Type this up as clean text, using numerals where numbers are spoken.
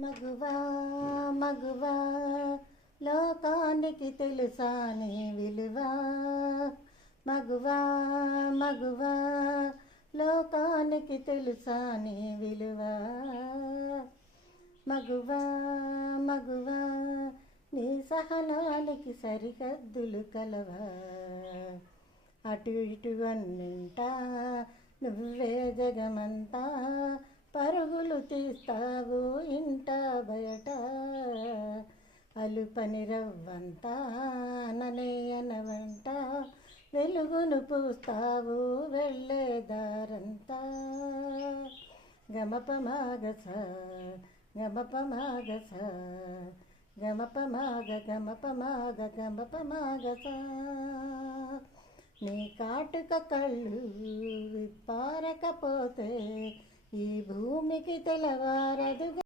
మగువా మగువా లోకానికి తెలుసా నీ విలువా. మగువా మగువా లోకానికి తెలుసా నీ విలువా. మగువా మగువా నీ సహనానికి సరిహద్దులు కలవా. అటు ఇటు అన్నింటా నువ్వే జగమంతా, పరుగులు తీస్తావు ఇంట బయట. అలుపని రవ్వంతా ననే అనవంట, వెలుగును పూస్తావు వెళ్ళే దారంతా. గమప మాగస గమప మాగస గమప మాగ గమప మాగ గమప మాగస. నీ కాటుక కళ్ళు విప్పారకపోతే ఈ భూమికి తెలవారదుగా.